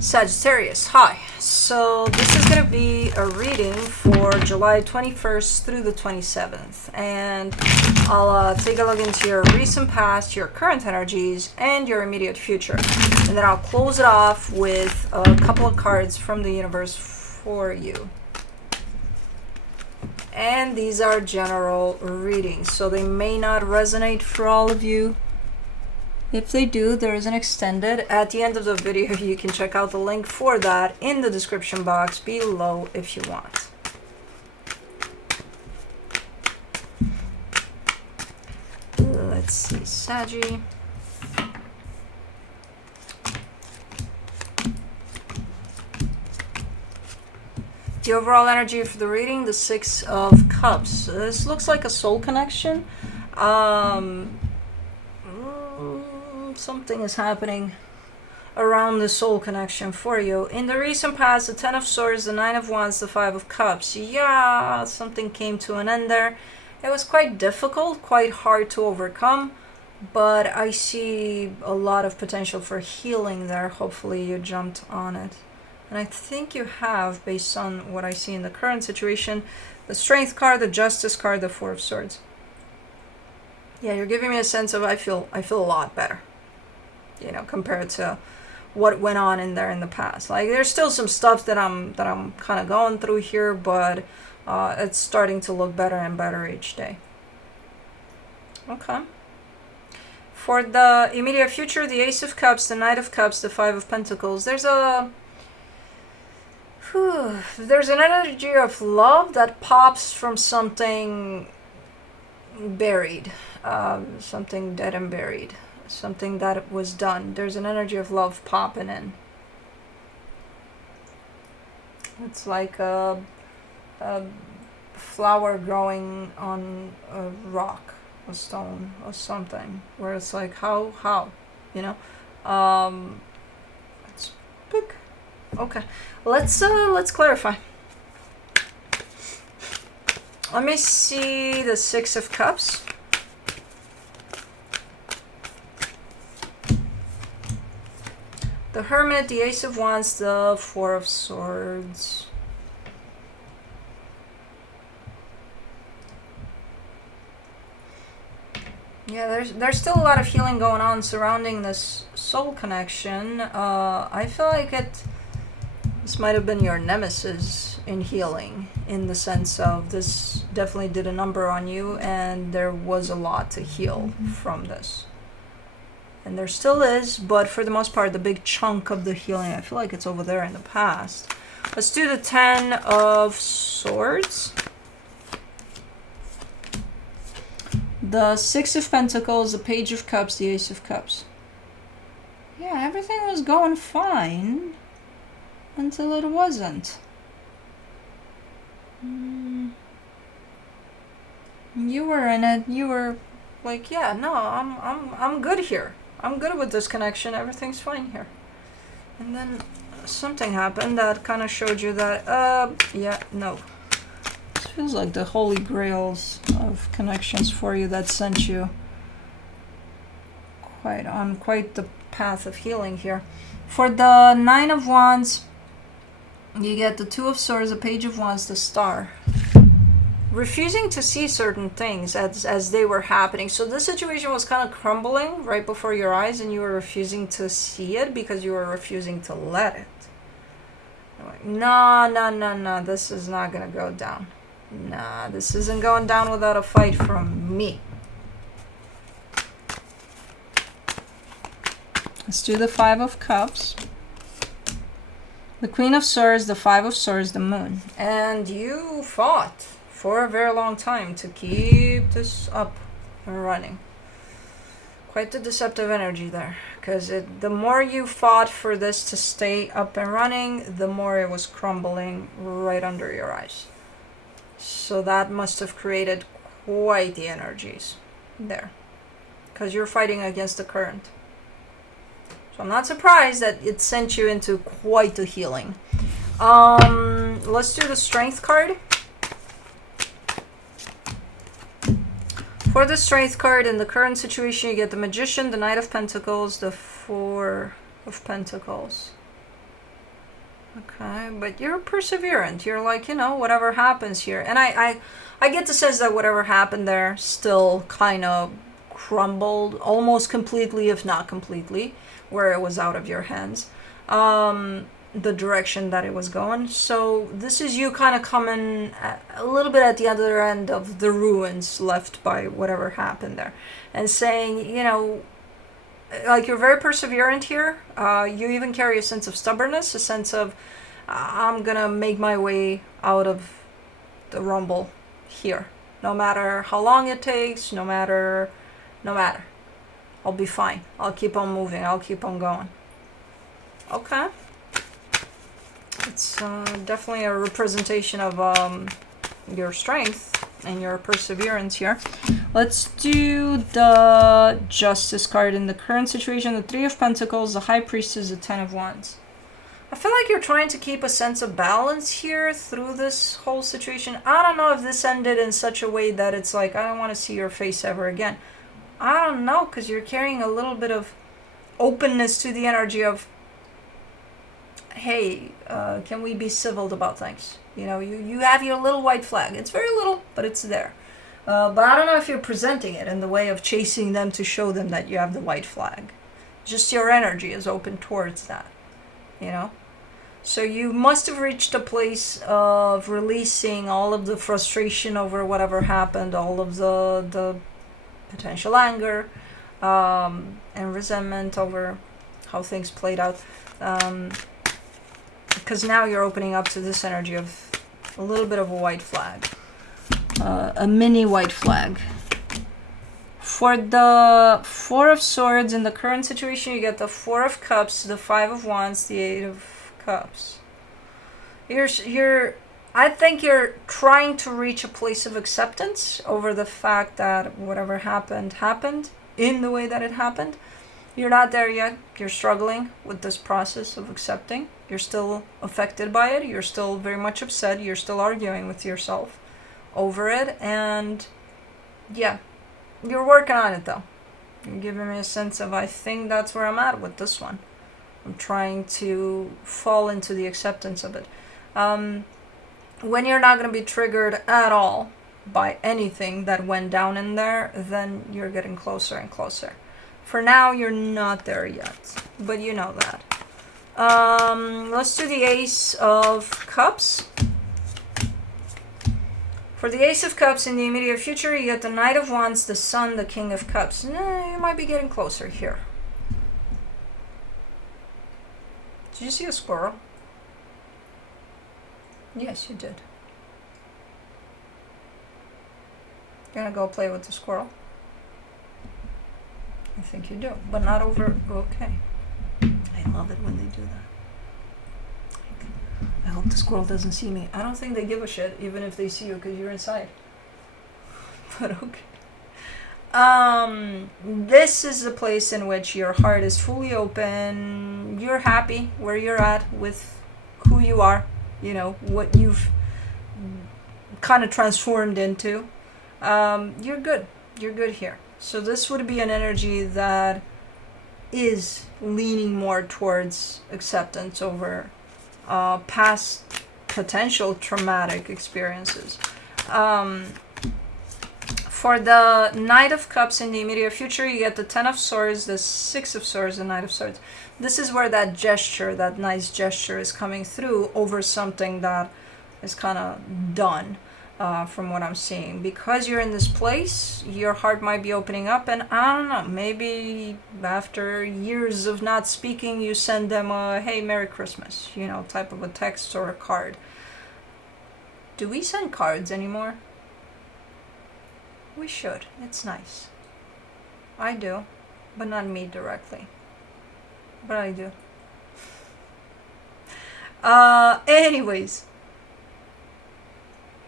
Sagittarius, hi. So this is going to be a reading for July 21st through the 27th. And I'll take a look into your recent past, your current energies, and your immediate future. And then I'll close it off with a couple of cards from the universe for you. And these are general readings, so they may not resonate for all of you. If they do, there is an extended. At the end of the video, you can check out the link for that in the description box below if you want. Let's see, Saggy. The overall energy for the reading, the Six of Cups. This looks like a soul connection. Something is happening around the soul connection for you. In the recent past, the Ten of Swords, the Nine of Wands, the Five of Cups. Yeah, something came to an end there. It was quite difficult, quite hard to overcome, but I see a lot of potential for healing there. Hopefully you jumped on it. And I think you have, based on what I see in the current situation. The Strength card, the Justice card, the Four of Swords. Yeah, you're giving me a sense of I feel a lot better. You know, compared to what went on in there in the past. Like, there's still some stuff that I'm kind of going through here, but it's starting to look better and better each day. Okay. For the immediate future, the Ace of Cups, the Knight of Cups, the Five of Pentacles. There's an energy of love that pops from something buried, something dead and buried. Something that was done. There's an energy of love popping in. It's like a flower growing on a rock, a stone, or something, where it's like how, you know. It's big. Okay, let's clarify. Let me see the Six of Cups. The Hermit, the Ace of Wands, the Four of Swords. Yeah, there's still a lot of healing going on surrounding this soul connection. I feel like this might have been your nemesis in healing, in the sense of this definitely did a number on you, and there was a lot to heal from this. And there still is, but for the most part, the big chunk of the healing, I feel like it's over there in the past. Let's do the Ten of Swords. The Six of Pentacles, the Page of Cups, the Ace of Cups. Yeah, everything was going fine until it wasn't. You were in it. You were like, yeah, no, I'm good here. I'm good with this connection. Everything's fine here. And then something happened that kind of showed you that, yeah, no. This feels like the holy grails of connections for you that sent you quite the path of healing here. For the Nine of Wands, you get the Two of Swords, the Page of Wands, the Star. Refusing to see certain things as they were happening. So this situation was kind of crumbling right before your eyes, and you were refusing to see it because you were refusing to let it. You're like, no, this is not going to go down. Nah, this isn't going down without a fight from me. Let's do the Five of Cups. The Queen of Swords, the Five of Swords, the Moon. And you fought for a very long time to keep this up and running. Quite the deceptive energy there, because the more you fought for this to stay up and running, the more it was crumbling right under your eyes. So that must have created quite the energies there, because you're fighting against the current. So I'm not surprised that it sent you into quite the healing. Let's do the Strength card. For the Strength card, in the current situation, you get the Magician, the Knight of Pentacles, the Four of Pentacles. Okay, but you're perseverant. You're like, whatever happens here. And I get the sense that whatever happened there still kind of crumbled almost completely, if not completely, where it was out of your hands. The direction that it was going. So this is you kind of coming a little bit at the other end of the ruins left by whatever happened there. And saying, like you're very perseverant here. You even carry a sense of stubbornness, a sense of I'm gonna make my way out of the rumble here, no matter how long it takes, no matter, I'll be fine. I'll keep on moving. I'll keep on going. Okay, it's definitely a representation of your strength and your perseverance here. Let's do the Justice card. In the current situation, the Three of Pentacles, the High Priestess, the Ten of Wands. I feel like you're trying to keep a sense of balance here through this whole situation. I don't know if this ended in such a way that it's like, I don't want to see your face ever again. I don't know, because you're carrying a little bit of openness to the energy of, hey, can we be civil about things? You have your little white flag. It's very little, but it's there. But I don't know if you're presenting it in the way of chasing them to show them that you have the white flag. Just your energy is open towards that, So you must have reached a place of releasing all of the frustration over whatever happened, all of the potential anger and resentment over how things played out. Because now you're opening up to this energy of a little bit of a white flag. A mini white flag. For the Four of Swords, in the current situation, you get the Four of Cups, the Five of Wands, the Eight of Cups. I think you're trying to reach a place of acceptance over the fact that whatever happened in the way that it happened. You're not there yet. You're struggling with this process of accepting. You're still affected by it. You're still very much upset. You're still arguing with yourself over it. And yeah, you're working on it though. You're giving me a sense of, I think that's where I'm at with this one. I'm trying to fall into the acceptance of it. When you're not going to be triggered at all by anything that went down in there, then you're getting closer and closer. For now, you're not there yet, but you know that. Let's do the Ace of Cups. For the Ace of Cups, in the immediate future, you get the Knight of Wands, the Sun, the King of Cups. You might be getting closer here. Did you see a squirrel? Yes, you did. You're gonna go play with the squirrel? I think you do, but not over. Okay. I love it when they do that. I hope the squirrel doesn't see me. I don't think they give a shit, even if they see you, because you're inside. But okay. This is the place in which your heart is fully open. You're happy where you're at with who you are. What you've kind of transformed into. You're good. You're good here. So this would be an energy that is leaning more towards acceptance over past potential traumatic experiences. For the Knight of Cups, in the immediate future, you get the Ten of Swords, the Six of Swords, the Knight of Swords. This is where that gesture, that nice gesture, is coming through over something that is kind of done. From what I'm seeing, because you're in this place, your heart might be opening up, and I don't know, maybe after years of not speaking, you send them a "Hey, Merry Christmas," type of a text or a card. Do we send cards anymore? We should. It's nice. I do, but not me directly. But I do. Anyways.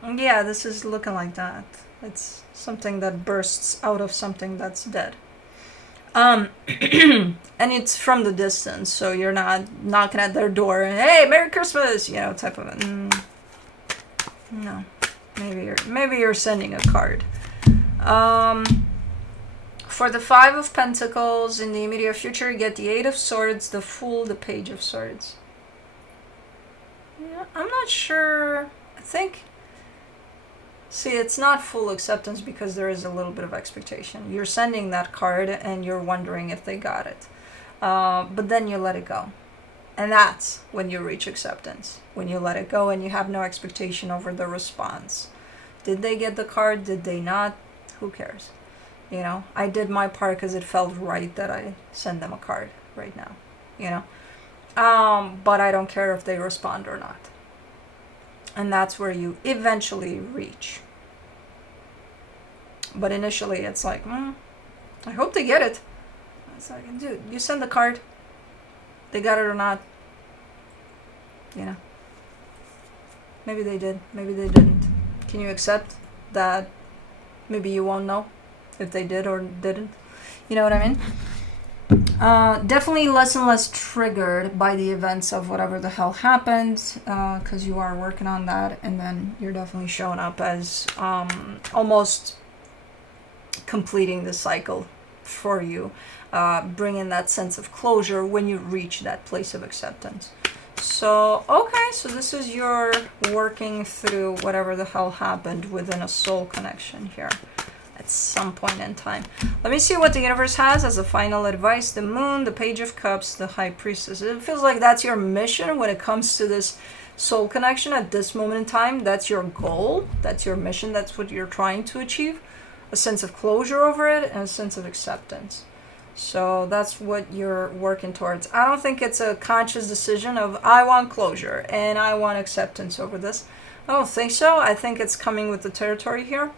Yeah, this is looking like that. It's something that bursts out of something that's dead. And it's from the distance, so you're not knocking at their door and, "Hey, Merry Christmas," type of. No, maybe you're sending a card. For the Five of Pentacles, in the immediate future, you get the Eight of Swords, the Fool, the Page of Swords. Yeah, I'm not sure. I think. See, it's not full acceptance because there is a little bit of expectation. You're sending that card and you're wondering if they got it. But then you let it go. And that's when you reach acceptance. When you let it go and you have no expectation over the response. Did they get the card? Did they not? Who cares? You know, I did my part because it felt right that I send them a card right now. You know, but I don't care if they respond or not. And that's where you eventually reach. But initially, it's like, I hope they get it. It's like, dude, you send the card. They got it or not. You know. Maybe they did. Maybe they didn't. Can you accept that maybe you won't know if they did or didn't? You know what I mean? Definitely less and less triggered by the events of whatever the hell happened, because you are working on that, and then you're definitely showing up as almost completing the cycle for you, bringing that sense of closure when you reach that place of acceptance. So, okay, so this is your working through whatever the hell happened within a soul connection here at some point in time. Let me see what the universe has as a final advice. The moon, the page of cups, the high priestess. It feels like that's your mission when it comes to this soul connection at this moment in time. That's your goal. That's your mission. That's what you're trying to achieve. A sense of closure over it and a sense of acceptance. So that's what you're working towards. I don't think it's a conscious decision of I want closure and I want acceptance over this. I don't think so. I think it's coming with the territory here.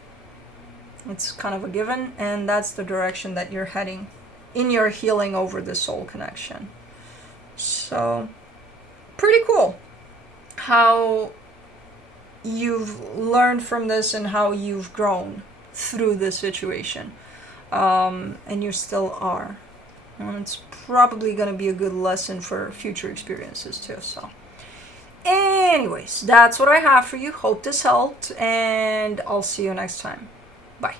It's kind of a given, and that's the direction that you're heading in your healing over the soul connection. So, pretty cool how you've learned from this and how you've grown through this situation. And you still are. And it's probably going to be a good lesson for future experiences too. So, anyways, that's what I have for you. Hope this helped, and I'll see you next time. Bye.